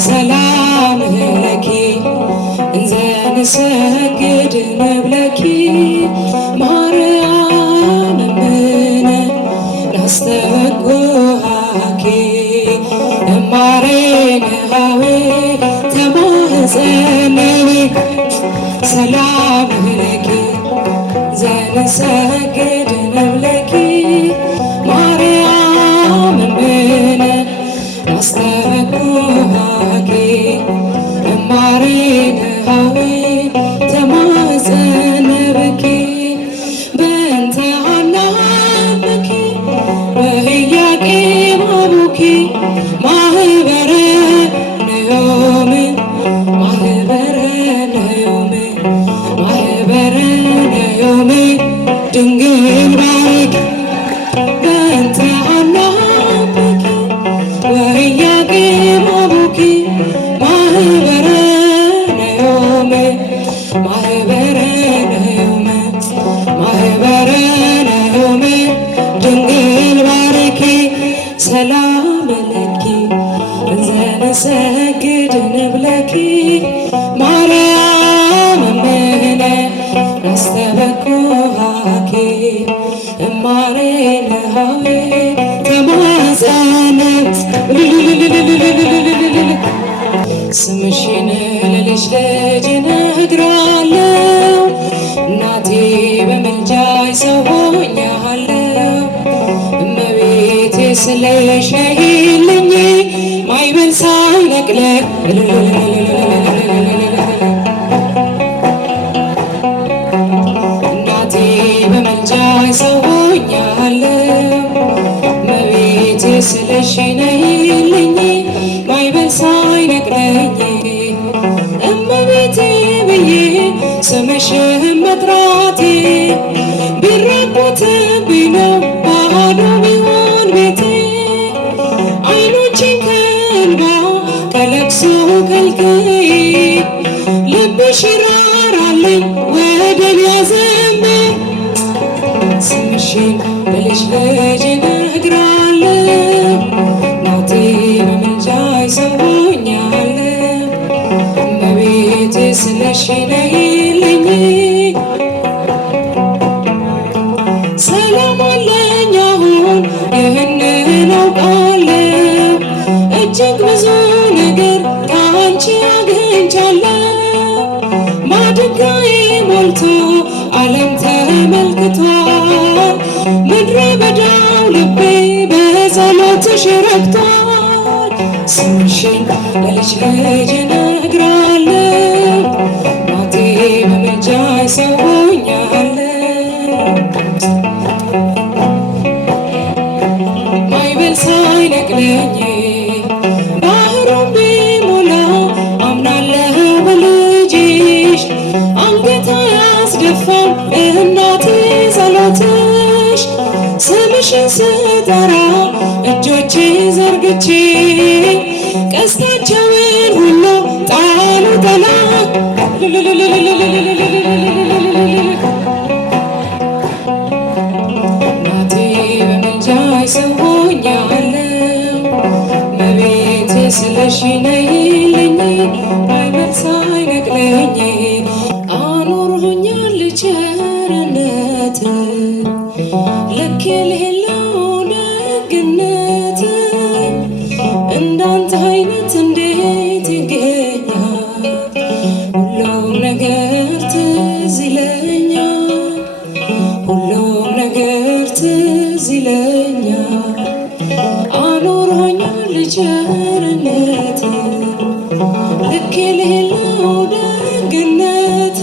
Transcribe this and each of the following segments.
ሰላም ለኪ እንዘ ንሰግድ ንብለኪ ማርያም እምነ ናስተበኩሃኪ እማሬነሃዌ ተማህፀነዊ ሰላም ለኪ ዘንሰግድ ንብለኪ ማርያም እምነ ናስተበኩሃኪ እማሬነሃዌ ተማህፀነብኪ በእንተ ሐናብኪ ወኢያቄም አቡኪ ማህበረ ነዮም ማህበረ ነዮም ማህበረ ነዮም ድንግል ባርኪ በእንተ ሐናብኪ ወኢያቄም አቡኪ ማህበረ ነዮም ማህበረ ነዮም ማህበረ ነዮም ድንግል ባርኪ ሰላም ለኪ እንዘ ንሰግድ ንብለኪ ማርያም እምነ ናስተበኩሃኪ እማሬነሃዌ ተማፀነ ስምሽን ለልጅ ልጅ እነግራለሁ እናቴ በምልጃሽ ሰው ሆኛለሁ እመቤቴ ስለሽ ነይልኝ ማዕበል ሳይነቅለኝ እናቴ በምልጃሽ ሰው ሆኛለሁ እመቤቴ ስለሽ ነይልኝ ማዕበል ሳይነቅለኝ እመቤቴ ብዬ ስምሽን መጥራቴ ቢራቆትብኝ ነው ባዶ ቢሆን ቤቴ ዓይኖቼን ከእንባ ከለቅሶ ከልክዬ ልብሽ ይራራልኝ ወደ እኔ ያዘንብል ስምሽን ለልጅ ልጅ እነግራለሁ እናቴ በምልጃሽ ሰው ሆኛለሁ እመቤቴ ስለሽ ነይልኝ ሰላም አለኝ አሁን ይህንን አውቃለሁ እጅግ ብዙ ነገር ከአንቺ አግኝቻለሁ ማድጋዬ ሞልቶ ዓለም ተመልክቷል ምድረ በዳው ልቤ በጸሎትሽ ረክቷል ስምሽን ለልጅ ልጅ እነግራለሁ እናቴ በምልጃሽ ሰው ሆኛለሁ ማዕበል ሳይነቅለኝ ባህሩን ቢሞላ አምናለሁ በልጅሽ አንገት አያስደፋም እናቴ ጸሎትሽ ስምሽን ስጠራ እጆቼ ዘርግቼ ቀስታቸውን ሁሉ ጣሉ ጠላት እናቴ በምልጃሽ ሰው ሆኛለሁ እመቤቴ ስለሽ ነይልኝ ማዕበል ሳይነቅለኝ አኑሮኛል ቸርነት ልክ የሌለው ደግነት እንዳንተ አይነት እንዴት ይገኛል ሁሉም ነገር ትዝ ይለኛል ሁሉም ነገር ትዝ ይለኛል አኑሮኛል ቸርነት ልክ የሌለው ደግነት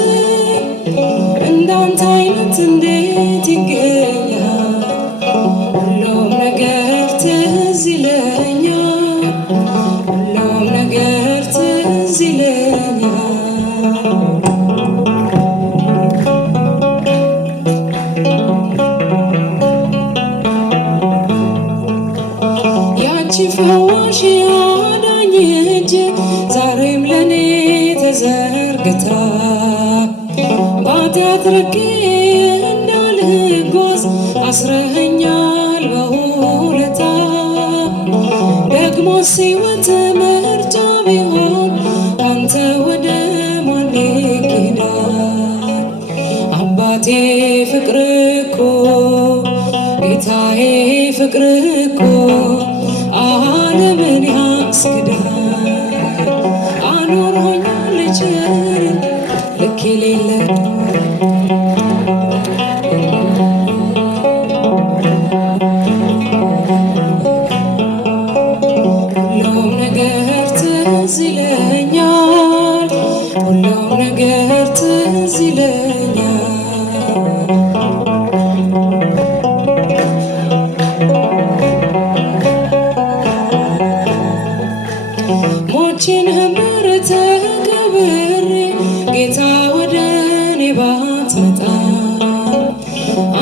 እንዳንተ አይነት እንዴት ይገኛል ሁሉም ነገር ትዝ ይለኛል ሁሉም ነገር ትዝ ይለኛል ያንቺ ፈዋሽ ያዳኝ እጅ ዛሬም ለኔ ተዘርግታ ባጢአት ርቄ እንዳልጓዝ አስረኸኛል በውለታ ደግሞ ሕይወት ምርጫ ቢሆን የሌለው ሁሉም ነገር ትዝ ይለኛል፣ ሁሉም ነገር ትዝ ይለኛል። ሞቼ ነበር ተቀብሬ ጌታ ወደ እኔ ባትመጣ፣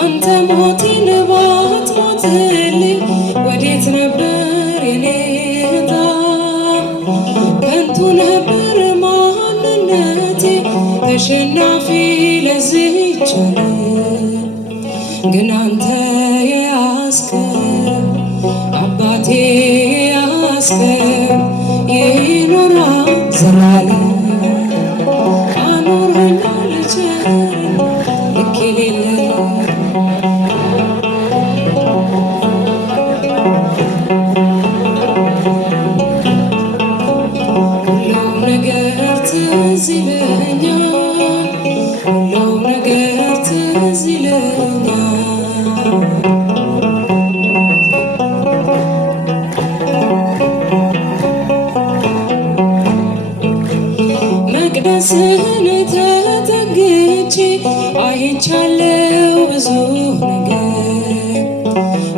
አንተ ሞቴን ባትሞትልኝ ወዴት ነበር የኔ ዕጣ? ከንቱ ነበር ማንነቴ ተሸናፊ ለዚች ዓለም፣ ግን አንተ የያዝከው አባቴ የያዝከው ይኖራል ዘላለም። አኑረኛል ቸርነት ልክ የሌለው ሁሉም ነገር ትዝ ይለኛል፣ ሁሉም ነገር ትዝ ይለኛል። መቅደስህን ተጠግቼ አይቻለው ብዙ ነገር፣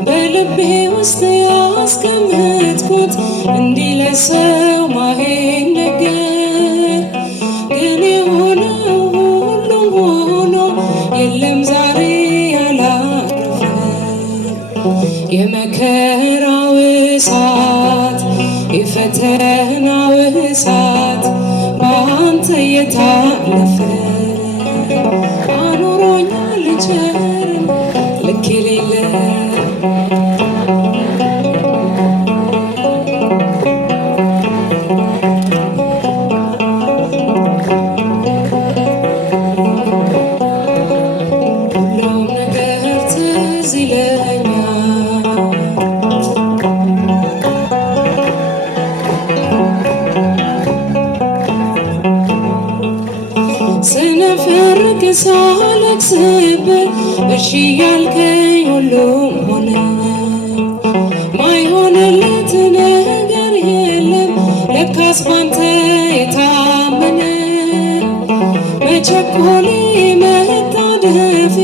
በልቤ ውስጥ ያስቀመጥኩት እንዲህ ለሰው ማይነገር። ግን የሆነው ሁሉም ሆኖ የለም ዛሬ ያላረፈ፣ የመከራው እሳት የፈተናው እሳት በአንተ የታለፈ፣ አኑሮኛል ቸርነት ልክ የሌለው ሁሉም ነገር ትዝ ይለኛል። ስነፈርቅ ሳለቅስብህ እሺ ያልከኝ ሁሉም ሆነ፣ ማይሆንለት ነገር የለም ለካስ ባንተ የታመነ። መቸኮሌ መታደፌ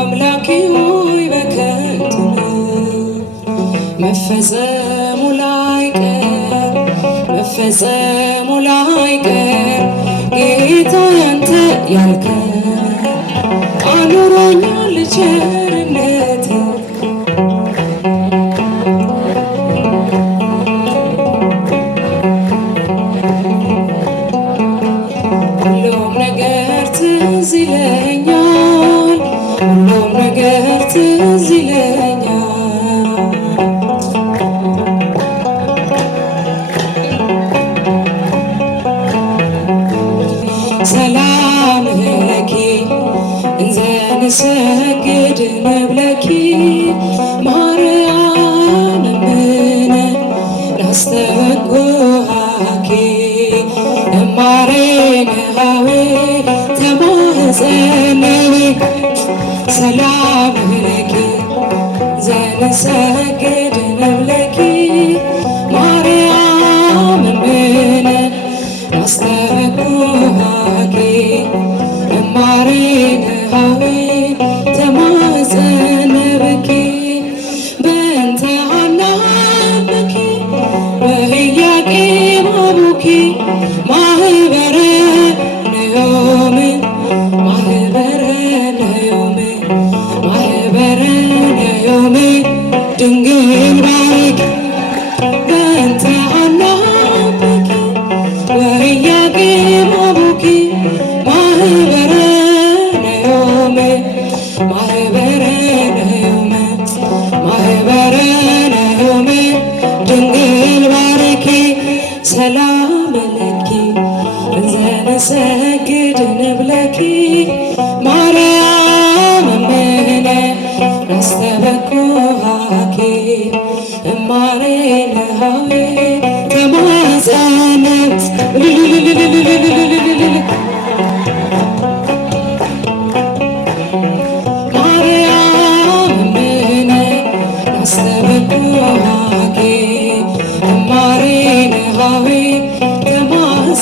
አምላኬ ሆይ በከንቱ ነው፣ መፈጸሙ ላይቀር መፈጸሙ ላይቀር ጌታ ያንተ ያልከው አኑሮኛል ቸርነት። ሁሉም ነገር ትዝ ይለኛል፣ ሁሉም ነገር ትዝ ይለኛል። ሰላም ለኪ እንዘ ንሰግድ ንብለኪ ማርያም እምነ ናስተበኩሃኪ እማሬነሃዊ ተማህፀነዊ። ሰላም ለኪ ዘንሰግድ ንብለኪ ማርያም እምነ ናስተበኩሃኪ እማሬነሃዊ ተማህፀነብኪ። በእንተ ሐናብኪ ወኢያቄም አቡኪ ማህበረ ነዮም ማህበረ ነዮም ማህበረ ነዮም ድንግል ባርኪ። በእንተ ሐናብኪ ወኢያቄም አቡኪ ማህበረ ነዮም ማህበረ ነዮም ማህበረ ነዮም ድንግል ባርኪ። ሰላም ለኪ እንዘ ንሰግድ ንብለኪ ማርያም እምነ ናስተበኩሃኪ እማሬነሃዊ ተማህፀነ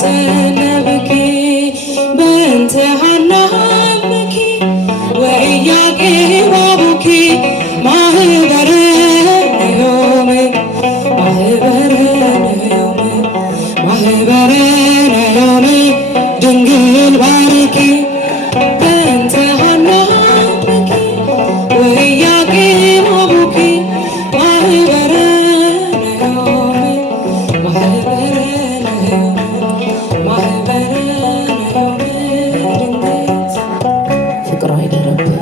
ጸለብኪ በእንተ ሐና እምኪ ወኢያቄም አቡኪ ማህበረ ነዮም ማህበረ ነዮም ማህበረ ነዮም ድንግል ባርኪ በእንተ ሐና እምኪ ወኢያቄም አቡኪ ማህበረ ነዮም ማህበረ ነዮም ማህበረ ነዮም ድንግል ፍቅሯ አይደረብን።